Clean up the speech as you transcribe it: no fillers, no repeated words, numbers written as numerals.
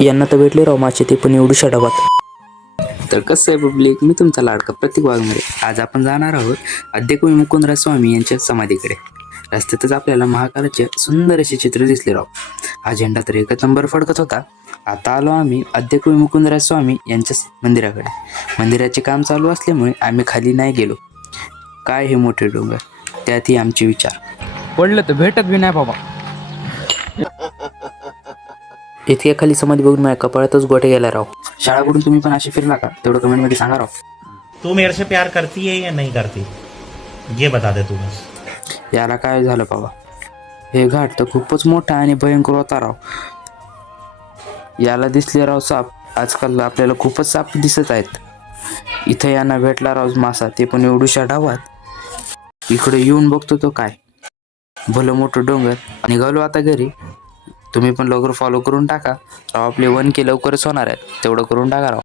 यांना तर भेटले राव मासे, ते पण एवढ्या डबात. तर कसं आहे पब्लिक, मी तुमचा लाडका प्रतीक वाघमारे. आज आपण जाणार आहोत आद्यकवी मुकुंदराज स्वामी यांच्या समाधीकडे. रस्त्यातच आपल्याला महाकालाचे सुंदर असे चित्र दिसले राव. हा झेंडा तर एकच नंबर फडकत होता. आता आलो आम्ही आद्यकवी मुकुंदराज स्वामी यांच्या मंदिराकडे. मंदिराचे काम चालू असल्यामुळे आम्ही खाली नाही गेलो. काय हे मोठे डोंगर, त्यातही आमचे विचार. पडलं तर भेटत बी नाही बाबा. इतक्या खाली समाधी बघून माझ्या कपाळातच गोटे गेला राव. शाळाकडून तुम्ही पण असे फिरला का? तेवढं कमेंटमध्ये सांगा राव. तू मेरे से प्यार करती है या नहीं करती, ये बता दे तू बस. याला काय झालं बाबा? हे घाट तर खूपच मोठा आणि भयंकर होता राव. याला दिसले राव साप. आजकाल आपल्याला खूपच साप दिसत आहेत. इथं यांना भेटला राव मासा, ते पण एवढ्याशा डावात. इकडे येऊन बघतो तो काय भलं मोठं डोंगर. निघालो आता घरी. तुम्ही पण लवकर फॉलो करून टाका राव. आपले 1K लवकरच होणार आहेत, तेवढं करून टाका राव.